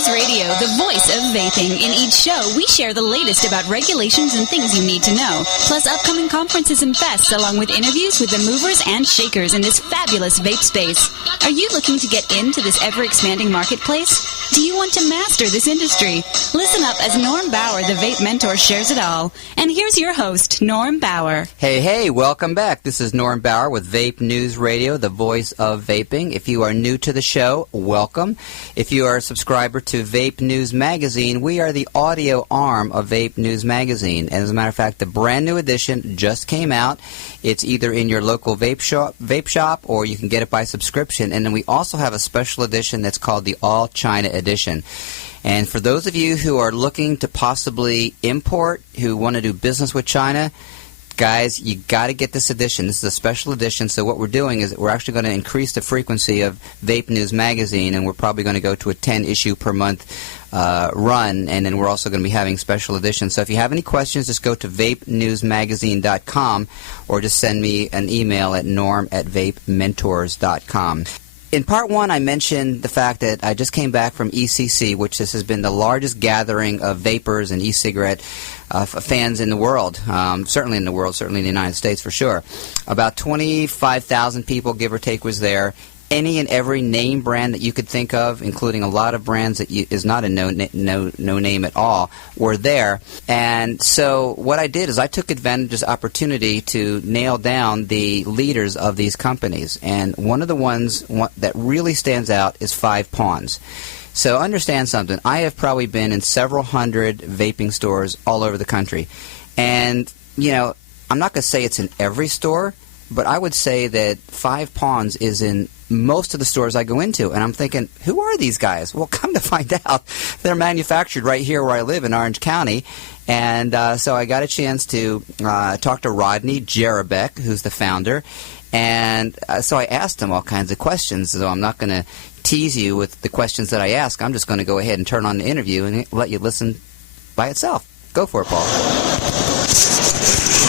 News Radio, the voice of vaping. In each show, we share the latest about regulations and things you need to know, plus upcoming conferences and fests, along with interviews with the movers and shakers in this fabulous vape space. Are you looking to get into this ever-expanding marketplace? Do you want to master this industry? Listen up as Norm Bauer, the Vape Mentor, shares it all. And here's your host, Norm Bauer. Hey, welcome back. This is Norm Bauer with Vape News Radio, the voice of vaping. If you are new to the show, welcome. If you are a subscriber to Vape News Magazine, we are the audio arm of Vape News Magazine. And as a matter of fact, the brand new edition just came out. It's either in your local vape shop, or you can get it by subscription. And then we also have a special edition that's called the All China Edition. And for those of you who are looking to possibly import, who want to do business with China, guys, you got to get this edition. This is a special edition. So what we're doing is we're actually going to increase the frequency of Vape News Magazine, and we're probably going to go to a 10-issue per month run, and then we're also going to be having special editions. So if you have any questions, just go to vapenewsmagazine.com or just send me an email at norm@vapementors.com. In part one, I mentioned the fact that I just came back from ECC, which this has been the largest gathering of vapors and e-cigarette fans in the world, certainly in the world, certainly in the United States for sure. About 25,000 people, give or take, was there. Any and every name brand that you could think of, including a lot of brands that is not a no name at all, were there. And so what I did is I took advantage of this opportunity to nail down the leaders of these companies. And one of the ones that really stands out is 5 Pawns. So understand something. I have probably been in several hundred vaping stores all over the country. And, you know, I'm not going to say it's in every store, but I would say that 5 Pawns is in most of the stores I go into, and I'm thinking, who are these guys? Well, come to find out, they're manufactured right here where I live in Orange County, and so I got a chance to talk to Rodney Jerabek, who's the founder, and so I asked him all kinds of questions, so I'm not going to tease you with the questions that I ask. I'm just going to go ahead and turn on the interview and let you listen by itself. Go for it, Paul.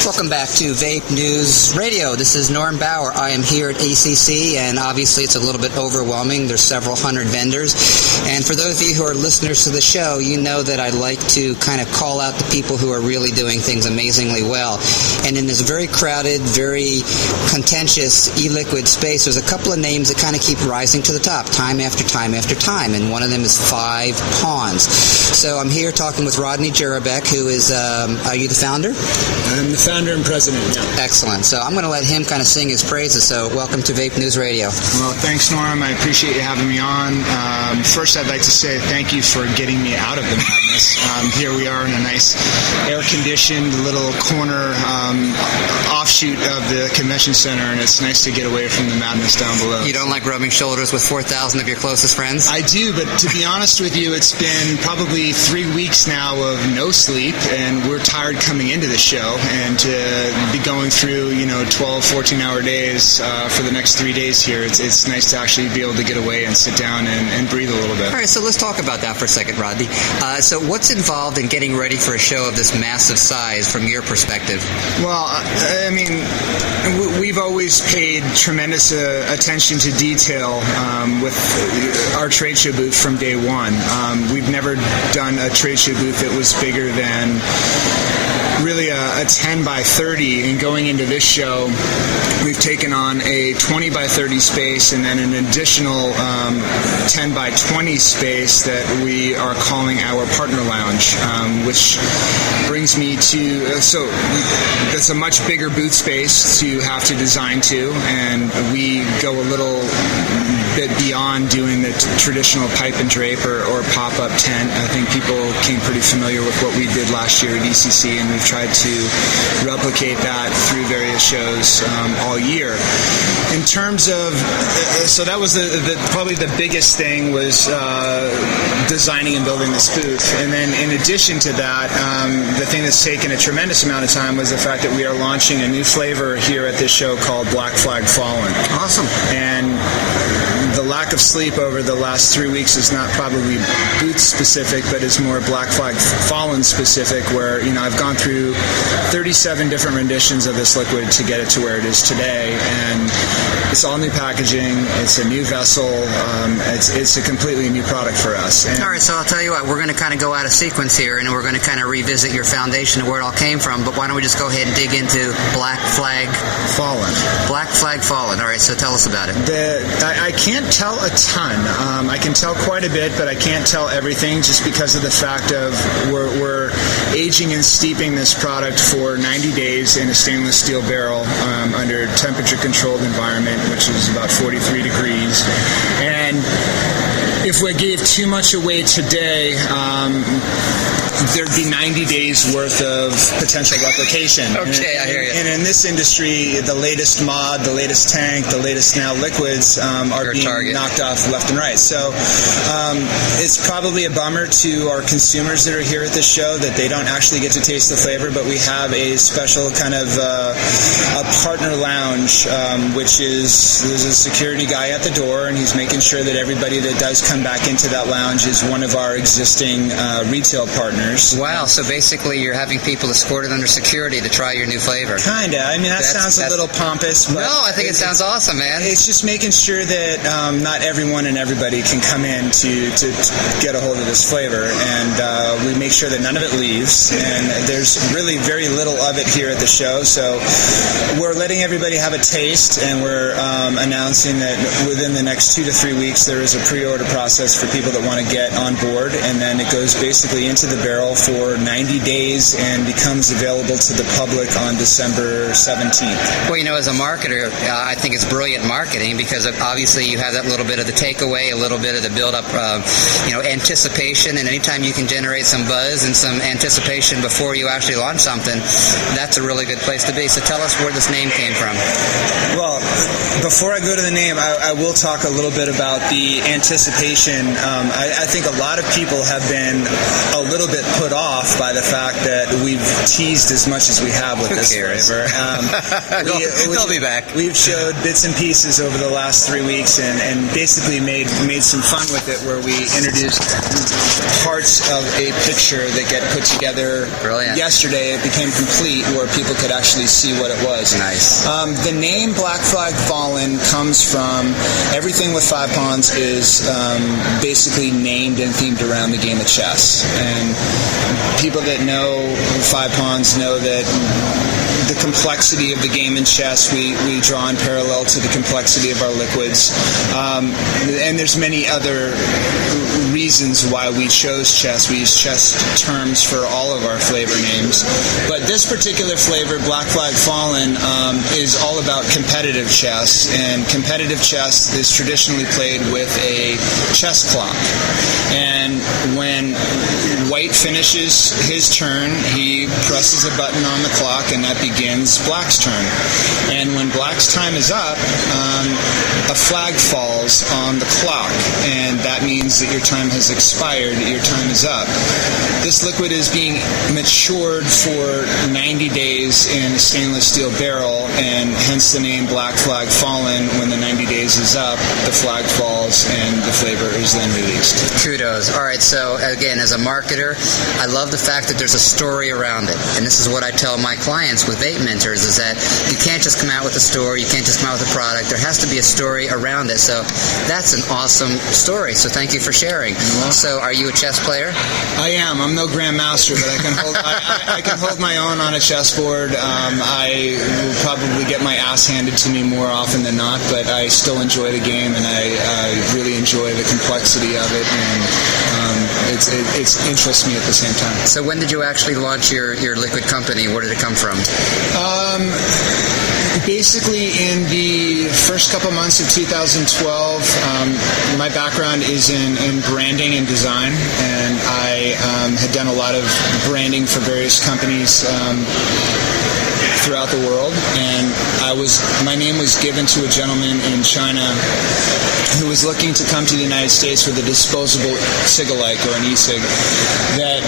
Welcome back to Vape News Radio. This is Norm Bauer. I am here at ACC, and obviously it's a little bit overwhelming. There's several hundred vendors. And for those of you who are listeners to the show, you know that I like to kind of call out the people who are really doing things amazingly well. And in this very crowded, very contentious e-liquid space, there's a couple of names that kind of keep rising to the top time after time after time, and one of them is 5 Pawns. So I'm here talking with Rodney Jerabek, who is, are you the founder? I'm the founder and president, yeah. Excellent. So I'm going to let him kind of sing his praises. So welcome to Vape News Radio. Well, thanks, Norm. I appreciate you having me on. First, I'd like to say thank you for getting me out of the madness. Here we are in a nice air-conditioned little corner offshoot of the convention center, and it's nice to get away from the madness down below. You don't like rubbing shoulders with 4,000 of your closest friends? I do, but to be honest with you, it's been probably 3 weeks now of no sleep, and we're tired coming into the show, and to be going through, 12, 14-hour days for the next 3 days here, it's nice to actually be able to get away and sit down and breathe a little bit. All right, so let's talk about that for a second, Rodney. So what's involved in getting ready for a show of this massive size from your perspective? Well, I mean, we've always paid tremendous attention to detail with our trade show booth from day one. We've never done a trade show booth that was bigger than really a 10 by 30, and going into this show, we've taken on a 20 by 30 space and then an additional 10 by 20 space that we are calling our partner lounge, which brings me to, so that's a much bigger booth space to have to design to, and we go a little bit beyond doing the traditional pipe and drape or pop-up tent. I think people became pretty familiar with what we did last year at ECC, and we've tried to replicate that through various shows all year. In terms of, so that was probably the biggest thing was designing and building this booth. And then in addition to that, the thing that's taken a tremendous amount of time was the fact that we are launching a new flavor here at this show called Black Flag Fallen. Awesome. And the the lack of sleep over the last 3 weeks is not probably booth specific, but is more Black Flag Fallen specific, where, you know, I've gone through 37 different renditions of this liquid to get it to where it is today, and it's all new packaging, it's a new vessel, it's a completely new product for us. And all right, so I'll tell you what, we're going to kind of go out of sequence here, and we're going to kind of revisit your foundation and where it all came from, but why don't we just go ahead and dig into Black Flag Fallen. Black Flag Fallen. All right, so tell us about it. I can't tell a ton. I can tell quite a bit, but I can't tell everything just because of the fact of we're aging and steeping this product for 90 days in a stainless steel barrel under temperature-controlled environment, which is about 43 degrees. And if we gave too much away today, there'd be 90 days worth of potential replication. Okay, I hear you. And in this industry, the latest mod, the latest tank, the latest now liquids are being knocked off left and right. So it's probably a bummer to our consumers that are here at this show that they don't actually get to taste the flavor, but we have a special kind of a partner lounge, which is there's a security guy at the door, and he's making sure that everybody that does come back into that lounge is one of our existing retail partners. Wow, so basically you're having people escorted under security to try your new flavor. Kinda. I mean, that sounds a little pompous, but... No, I think it sounds awesome, man. It's just making sure that not everyone and everybody can come in to get a hold of this flavor, and we make sure that none of it leaves, and there's really very little of it here at the show, so we're letting everybody have a taste, and we're announcing that within the next 2 to 3 weeks there is a pre-order process for people that want to get on board, and then it goes basically into the barrel for 90 days and becomes available to the public on December 17th. Well, you know, as a marketer, I think it's brilliant marketing because obviously you have that little bit of the takeaway, a little bit of the build-up, anticipation, and anytime you can generate some buzz and some anticipation before you actually launch something, that's a really good place to be. So tell us where this name came from. Well, before I go to the name, I will talk a little bit about the anticipation. I think a lot of people have been a little bit put off by the fact that we've teased as much as we have with this flavor. They'll be back. We've showed bits and pieces over the last 3 weeks and basically made some fun with it, where we introduced parts of a picture that get put together. Brilliant. Yesterday. It became complete, where people could actually see what it was. Nice. The name Black Flag Fallen comes from everything with 5 Pawns is basically named and themed around the game of chess. And people that know 5 Pawns know that the complexity of the game in chess we draw in parallel to the complexity of our liquids. And there's many other reasons why we chose chess. We use chess terms for all of our flavor names. But this particular flavor, Black Flag Fallen, is all about competitive chess. And competitive chess is traditionally played with a chess clock. And when White finishes his turn, he presses a button on the clock, and that begins Black's turn. And when Black's time is up, a flag falls on the clock, and that means that your time has expired, your time is up. This liquid is being matured for 90 days in a stainless steel barrel, and hence the name Black Flag Fallen. When the 90 days is up, the flag falls, and the flavor is then released. Kudos. All right, so again, as a marketer, I love the fact that there's a story around it. And this is what I tell my clients with VapeMentors, is that you can't just come out with a store, you can't just come out with a product. There has to be a story around it. So that's an awesome story. So thank you for sharing. So are you a chess player? I am. I'm no grandmaster, but I can hold my own on a chessboard. I will probably get my ass handed to me more often than not, but I still enjoy the game, and I really enjoy the complexity of it, and it interests me at the same time. So when did you actually launch your liquid company? Where did it come from? Basically, in the first couple months of 2012, my background is in branding and design, and I had done a lot of branding for various companies throughout the world, and my name was given to a gentleman in China who was looking to come to the United States with a disposable cig-alike or an e-cig that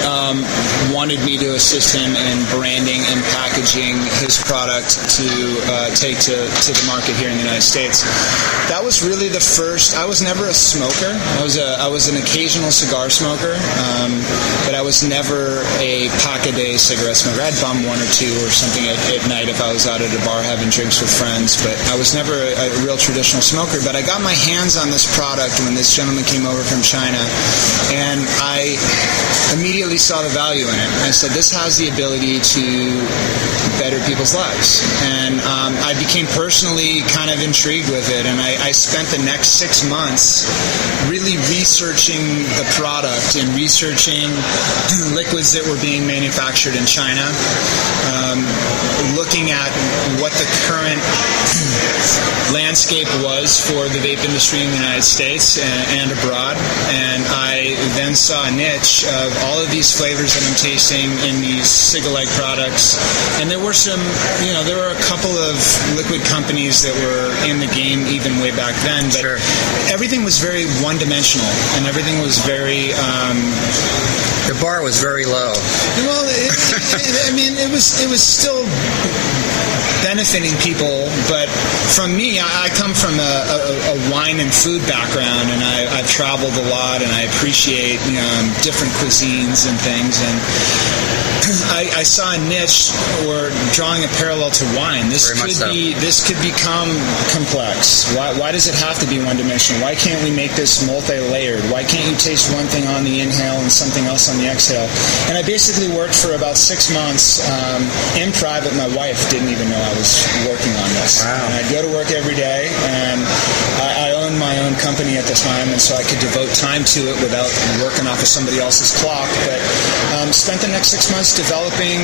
wanted me to assist him in branding and packaging his product to take to the market here in the United States. That was really the first. I was never a smoker. I was an occasional cigar smoker, but I was never a pack-a-day cigarette smoker. I'd bum one or two or something at night if I was out at a bar having drinks with friends, but I was never a real traditional smoker. But I got my hands on this product when this gentleman came over from China, and I immediately saw the value in it. I said, this has the ability to better people's lives. And I became personally kind of intrigued with it, and I spent the next 6 months really researching the product and researching liquids that were being manufactured in China, looking at what the current landscape was for the vape industry in the United States and abroad. And I then saw a niche of all of these flavors that I'm tasting in these cig-alike products. And there were there were a couple of liquid companies that were in the game even way back then, but sure, everything was very one-dimensional, and everything was very... the bar was very low. Well, it was still benefiting people, but from me, I come from a wine and food background, and I've traveled a lot, and I appreciate different cuisines and things, and I saw a niche, or drawing a parallel to wine. This could become complex. Why does it have to be one-dimensional? Why can't we make this multi-layered? Why can't you taste one thing on the inhale and something else on the exhale? And I basically worked for about 6 months in private. My wife didn't even know I was working on this. Wow. And I'd go to work every day, and I owned my own company at the time, and so I could devote time to it without working off of somebody else's clock. But spent the next 6 months developing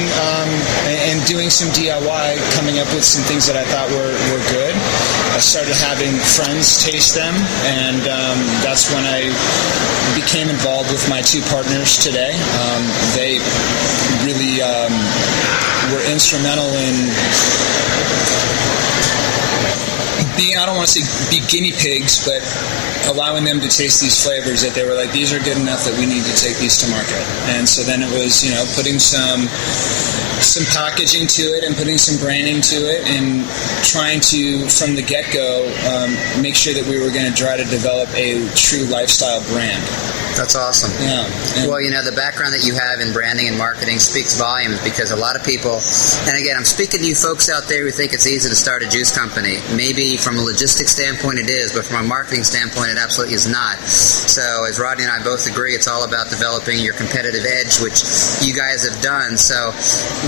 and doing some DIY, coming up with some things that I thought were good. I started having friends taste them, and that's when I became involved with my two partners today. They really were instrumental in being, I don't want to say be guinea pigs, but allowing them to taste these flavors that they were like, these are good enough that we need to take these to market. And so then it was, putting some packaging to it and putting some branding to it, and trying to, from the get-go, make sure that we were going to try to develop a true lifestyle brand. That's awesome. Yeah. Well, the background that you have in branding and marketing speaks volumes, because a lot of people, and again, I'm speaking to you folks out there who think it's easy to start a juice company. Maybe from a logistics standpoint it is, but from a marketing standpoint it absolutely is not. So as Rodney and I both agree, it's all about developing your competitive edge, which you guys have done. So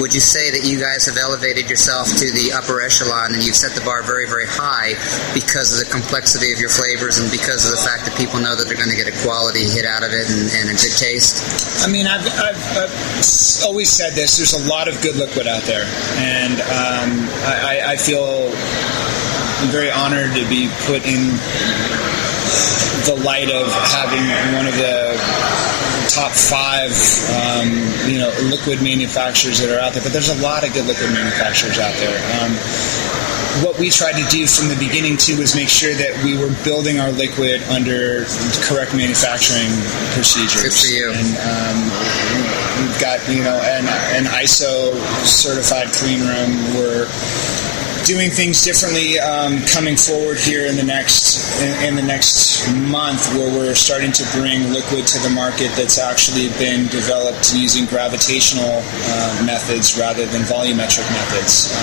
would you say that you guys have elevated yourself to the upper echelon, and you've set the bar very, very high because of the complexity of your flavors and because of the fact that people know that they're going to get a quality hit out of it and a good taste? I mean, I've always said this. There's a lot of good liquid out there, and I feel very honored to be put in the light of having one of the top 5 liquid manufacturers that are out there. But there's a lot of good liquid manufacturers out there. What we tried to do from the beginning, too, was make sure that we were building our liquid under correct manufacturing procedures. Good for you. And we've got, an ISO-certified clean room. We're doing things differently coming forward here in the next month, where we're starting to bring liquid to the market that's actually been developed using gravitational methods rather than volumetric methods.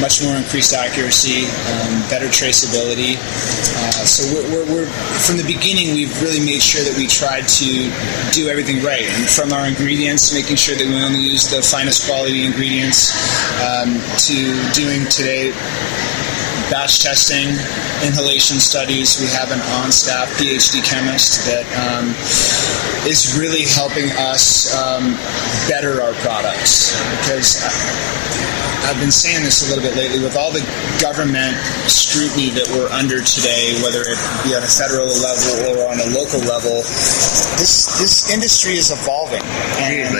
Much more increased accuracy, better traceability. So we're from the beginning, we've really made sure that we tried to do everything right, and from our ingredients, making sure that we only use the finest quality ingredients, to doing today batch testing, inhalation studies. We have an on-staff PhD chemist that is really helping us better our products, because I've been saying this a little bit lately, with all the government scrutiny that we're under today, whether it be on a federal level or on a local level, this industry is evolving, and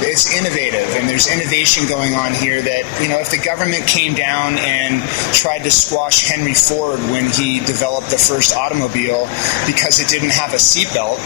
it's innovative, and there's innovation going on here that, if the government came down and tried to squash Henry Ford when he developed the first automobile because it didn't have a seatbelt,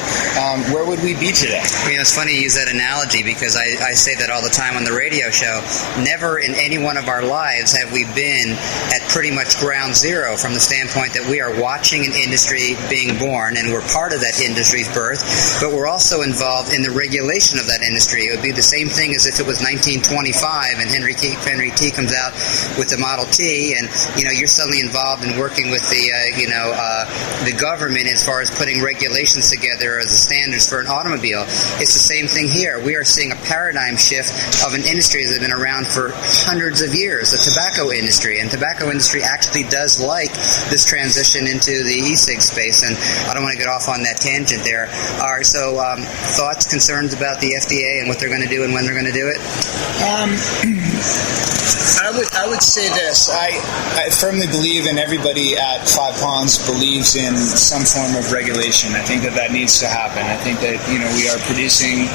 where would we be today? It's funny you use that analogy, because I say that all the time on the radio show. Never in any one of our lives have we been at pretty much ground zero, from the standpoint that we are watching an industry being born, and we're part of that industry's birth, but we're also involved in the regulation of that industry. It would be the same thing as if it was 1925 and Henry T comes out with the Model T, and you're suddenly involved in working with the government as far as putting regulations together as the standards for an automobile. It's the same thing here. We are seeing a paradigm shift of an industry that has been around for hundreds of years, the tobacco industry. And tobacco industry actually does like this transition into the e-cig space. And I don't want to get off on that tangent there. So thoughts, concerns about the FDA and what they're going to do and when they're going to do it? I would say this. I firmly believe, and everybody at Five Ponds believes in some form of regulation. I think that needs to happen. I think that we are producing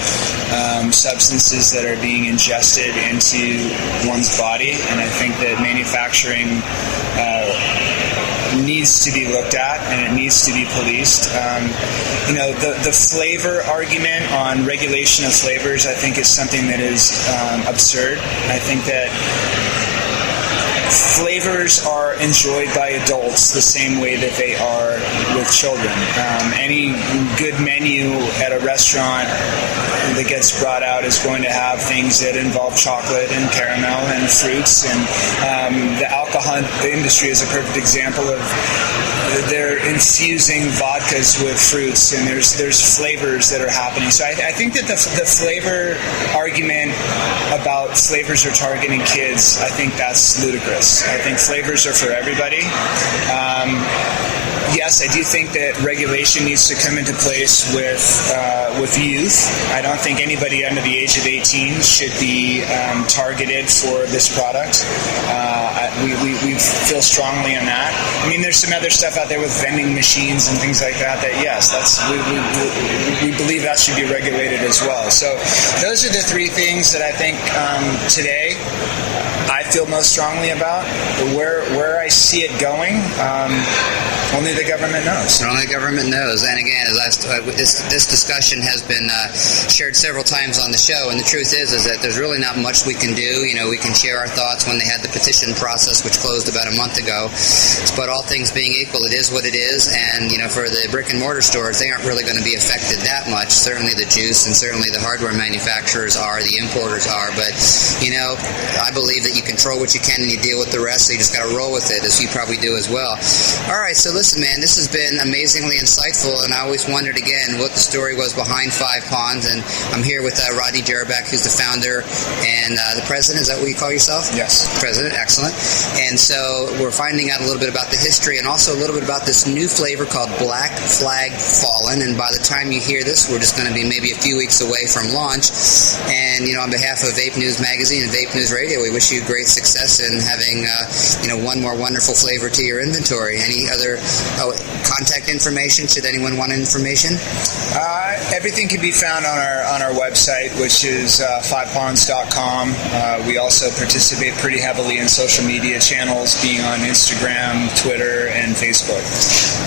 substances that are being ingested into one's body, and I think that manufacturing needs to be looked at, and it needs to be policed. The flavor argument on regulation of flavors, I think, is something that is absurd. I think that flavors are enjoyed by adults the same way that they are with children. Any good menu at a restaurant that gets brought out is going to have things that involve chocolate and caramel and fruits, and the alcohol industry is a perfect example of they're infusing vodkas with fruits, and there's flavors that are happening. So I think that the flavor argument about flavors are targeting kids, I think that's ludicrous. I think flavors are for everybody. Yes, I do think that regulation needs to come into place with youth. I don't think anybody under the age of 18 should be targeted for this product. We feel strongly on that. I mean, there's some other stuff out there with vending machines and things like that. That yes, we believe that should be regulated as well. So those are the three things that I think today I feel most strongly about. But where I see it going, only the government knows. Only the government knows. And again, this discussion has been shared several times on the show, and the truth is that there's really not much we can do. We can share our thoughts when they had the petition process, which closed about a month ago. But all things being equal, it is what it is. And for the brick and mortar stores, they aren't really going to be affected that much. Certainly the juice and certainly the hardware manufacturers are, the importers are. But I believe that you control what you can and you deal with the rest. So you just got to roll with it, as you probably do as well. All right. So listen, man, this has been amazingly insightful, and I always wondered again what the story was behind Five Ponds. And I'm here with Rodney Jerabek, who's the founder and the president. Is that what you call yourself? Yes. President, excellent. And so we're finding out a little bit about the history and also a little bit about this new flavor called Black Flag Fallen. And by the time you hear this, we're just going to be maybe a few weeks away from launch. And, on behalf of Vape News Magazine and Vape News Radio, we wish you great success in having, one more wonderful flavor to your inventory. Any other contact information? Should anyone want information? Everything can be found on our website, which is fiveponds.com. We also participate pretty heavily in social media channels, being on Instagram, Twitter, and Facebook.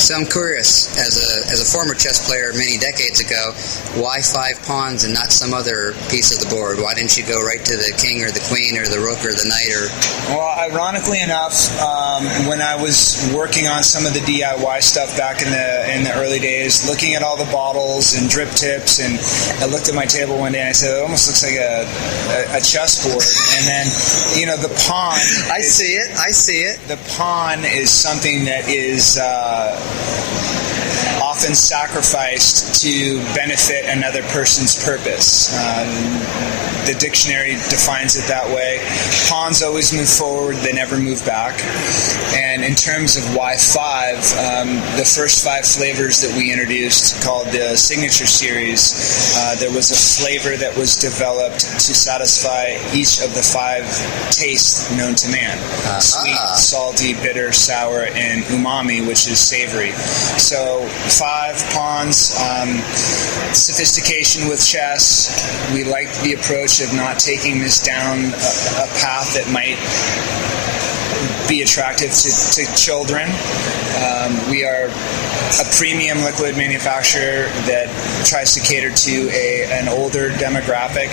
So I'm curious, as a former chess player many decades ago, why Five Ponds and not some other piece of the board? Why didn't you go right to the king or the queen or the rook or the knight? Well, ironically enough, when I was working on some of the DIY stuff back in the early days, looking at all the bottles and drip tips, and I looked at my table one day and I said, it almost looks like a chessboard. And then, the pawn. I see it. The pawn is something that is often sacrificed to benefit another person's purpose. The dictionary defines it that way. Pawns always move forward, they never move back. And in terms of why 5, the first 5 flavors that we introduced, called the Signature Series, there was a flavor that was developed to satisfy each of the 5 tastes known to man. Sweet, salty, bitter, sour, and umami, which is savory. So 5 pawns, sophistication with chess. We like the approach of not taking this down a path that might be attractive to children. We are a premium liquid manufacturer that tries to cater to an older demographic.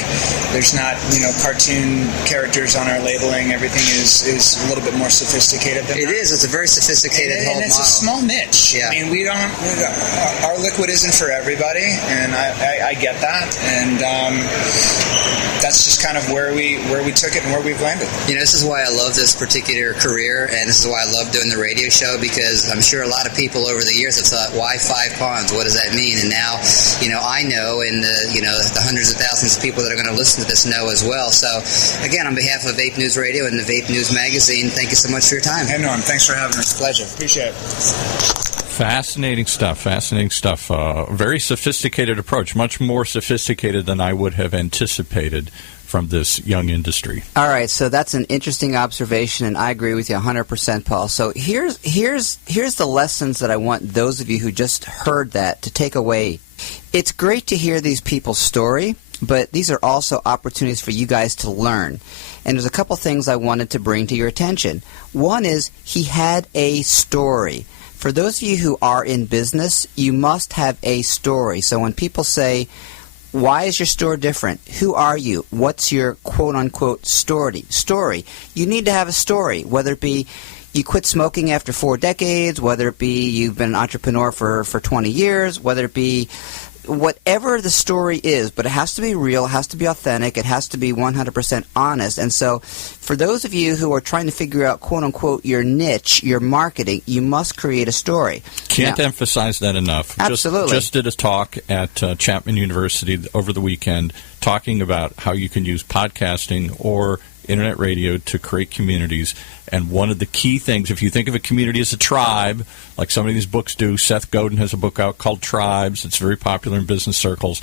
There's not, cartoon characters on our labeling. Everything is a little bit more sophisticated than that. It is. It's a very sophisticated whole model. And it's a small niche. Yeah. I mean, our liquid isn't for everybody, and I get that. And that's just kind of where we took it and where we've landed. This is why I love this particular career, and this is why I love doing the radio show, because I'm sure a lot of people over the years have thought, why 5 pawns? What does that mean? And now, I know, and the hundreds of thousands of people that are going to listen to this know as well. So, again, on behalf of Vape News Radio and the Vape News Magazine, thank you so much for your time. Hey, Norm, thanks for having us. Pleasure. Appreciate it. Fascinating stuff. Very sophisticated approach, much more sophisticated than I would have anticipated from this young industry. All right, so that's an interesting observation, and I agree with you 100%, Paul. So here's the lessons that I want those of you who just heard that to take away. It's great to hear these people's story, but these are also opportunities for you guys to learn. And there's a couple things I wanted to bring to your attention. One is he had a story. For those of you who are in business, you must have a story. So when people say, why is your store different? Who are you? What's your quote-unquote story? You need to have a story, whether it be you quit smoking after 4 decades, whether it be you've been an entrepreneur for 20 years, whether it be whatever the story is, but it has to be real, it has to be authentic, it has to be 100% honest. And so for those of you who are trying to figure out, quote-unquote, your niche, your marketing, you must create a story. Can't emphasize that enough. Absolutely. Just did a talk at Chapman University over the weekend talking about how you can use podcasting or internet radio to create communities. And one of the key things, if you think of a community as a tribe, like some of these books do, Seth Godin has a book out called Tribes. It's very popular in business circles.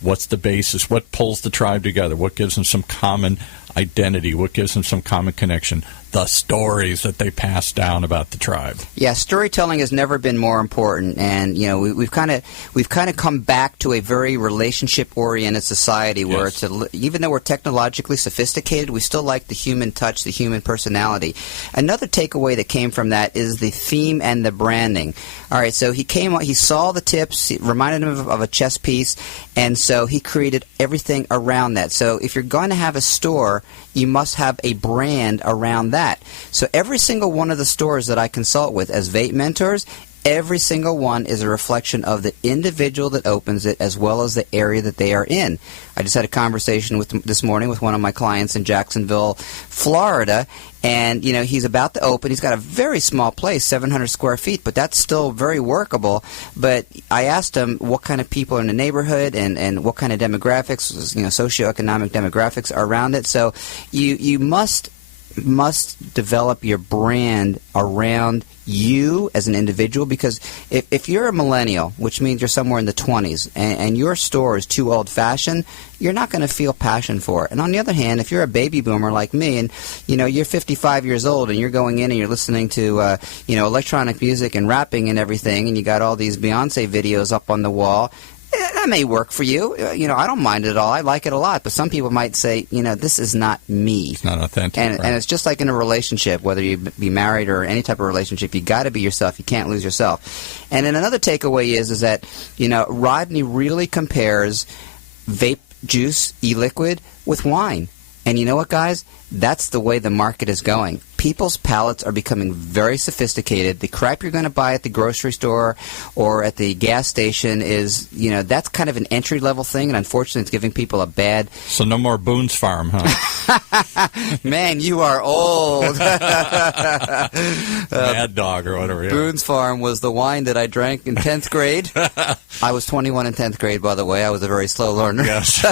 What's the basis? What pulls the tribe together? What gives them some common identity? What gives them some common connection? The stories that they pass down about the tribe. Yeah, storytelling has never been more important, and we've kind of come back to a very relationship-oriented society where Yes. even though we're technologically sophisticated, we still like the human touch, the human personality. Another takeaway that came from that is the theme and the branding. All right, so he saw the tips, it reminded him of a chess piece, and so he created everything around that. So if you're going to have a store, you must have a brand around that. So every single one of the stores that I consult with as VapeMentors, every single one is a reflection of the individual that opens it as well as the area that they are in. I just had a conversation this morning with one of my clients in Jacksonville, Florida, and he's about to open. He's got a very small place, 700 square feet, but that's still very workable. But I asked him what kind of people are in the neighborhood and what kind of demographics, socioeconomic demographics are around it. So you must develop your brand around you as an individual, because if you're a millennial, which means you're somewhere in the 20s, and your store is too old-fashioned, you're not going to feel passion for it. And on the other hand, if you're a baby boomer like me, and you're 55 years old, and you're going in and you're listening to electronic music and rapping and everything, and you got all these Beyonce videos up on the wall, that may work for you. I don't mind it at all. I like it a lot. But some people might say, this is not me. It's not authentic. And it's just like in a relationship, whether you be married or any type of relationship, you got to be yourself. You can't lose yourself. And then another takeaway is that, Rodney really compares vape juice, e-liquid, with wine. And you know what, guys? That's the way the market is going. people's palates are becoming very sophisticated. The crap you're going to buy at the grocery store or at the gas station is, that's kind of an entry-level thing, and unfortunately it's giving people a bad... So no more Boone's Farm, huh? Man, you are old. Mad Dog or whatever. Yeah. Boone's Farm was the wine that I drank in 10th grade. I was 21 in 10th grade, by the way. I was a very slow learner. Yes.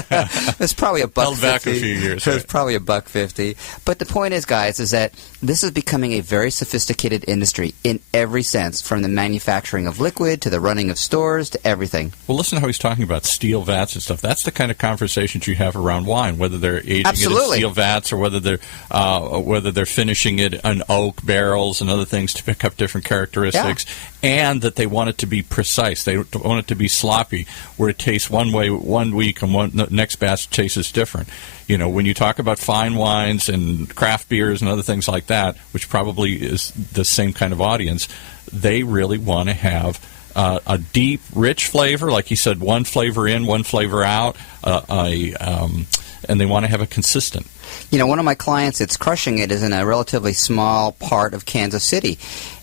It's probably $1.50. Held back a few years. It was probably $1.50. But the point is, guys, is that this is becoming a very sophisticated industry in every sense, from the manufacturing of liquid to the running of stores to everything. Well, listen to how he's talking about steel vats and stuff. That's the kind of conversations you have around wine, whether they're aging it in steel vats or whether they're finishing it in oak barrels and other things to pick up different characteristics, and that they want it to be precise. They don't want it to be sloppy, where it tastes one way one week and the next batch tastes different. When you talk about fine wines and craft beers and other things like that, which probably is the same kind of audience, they really want to have a deep, rich flavor, like he said, one flavor in, one flavor out, and they want to have it consistent. One of my clients that's crushing it is in a relatively small part of Kansas City.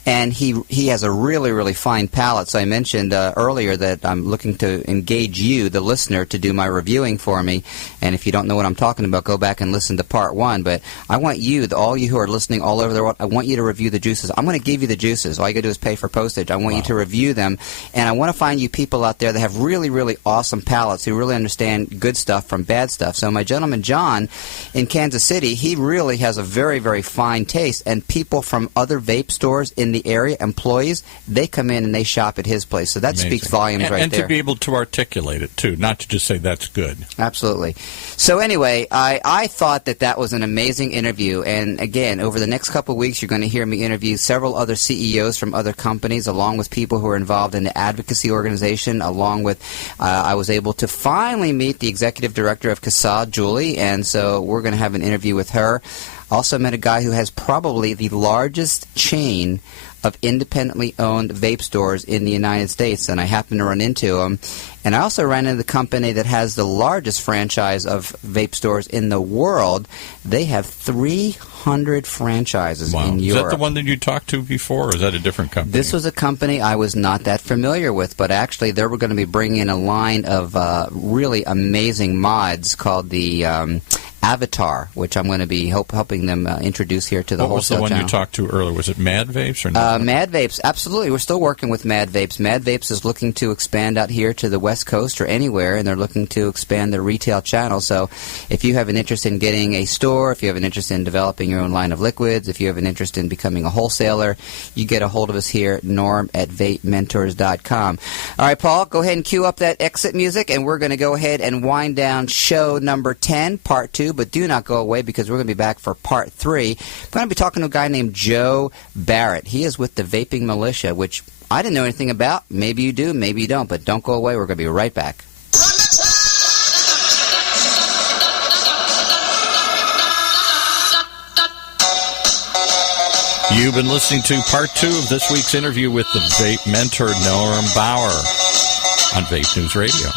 And he has a really, really fine palate. So I mentioned earlier that I'm looking to engage you, the listener, to do my reviewing for me. And if you don't know what I'm talking about, go back and listen to part 1. But I want you, all you who are listening all over the world, I want you to review the juices. I'm going to give you the juices. All you got to do is pay for postage. I want you to review them. And I want to find you people out there that have really, really awesome palates, who really understand good stuff from bad stuff. So my gentleman, John, in Kansas City, he really has a very, very fine taste. And people from other vape stores in the area, employees, they come in and they shop at his place. So that Amazing. Speaks volumes right there. And to be able to articulate it, too, not to just say that's good. Absolutely. So anyway, I thought that was an amazing interview. And again, over the next couple of weeks, you're going to hear me interview several other CEOs from other companies, along with people who are involved in the advocacy organization, along with I was able to finally meet the executive director of CASA, Julie, and so we're going to have an interview with her. Also met a guy who has probably the largest chain of independently owned vape stores in the United States, and I happened to run into him. And I also ran into the company that has the largest franchise of vape stores in the world. They have 300 franchises in Europe. Is that the one that you talked to before, or is that a different company? This was a company I was not that familiar with, but actually they were going to be bringing in a line of really amazing mods called the Avatar, which I'm going to be helping them introduce here to the wholesale channel. What was the one you talked to earlier? Was it Mad Vapes or not? Mad Vapes, absolutely. We're still working with Mad Vapes. Mad Vapes is looking to expand out here to the West Coast or anywhere, and they're looking to expand their retail channel. So if you have an interest in getting a store, if you have an interest in developing your own line of liquids, if you have an interest in becoming a wholesaler, you get a hold of us here, Norm at VapeMentors.com. All right, Paul, go ahead and cue up that exit music, and we're going to go ahead and wind down show number 10, part 2. But do not go away, because we're going to be back for part 3. I'm going to be talking to a guy named Joe Barrett. He is with the Vaping Militia, which I didn't know anything about. Maybe you do, maybe you don't, but don't go away. We're going to be right back. You've been listening to part 2 of this week's interview with the Vape Mentor, Norm Bauer, on Vape News Radio.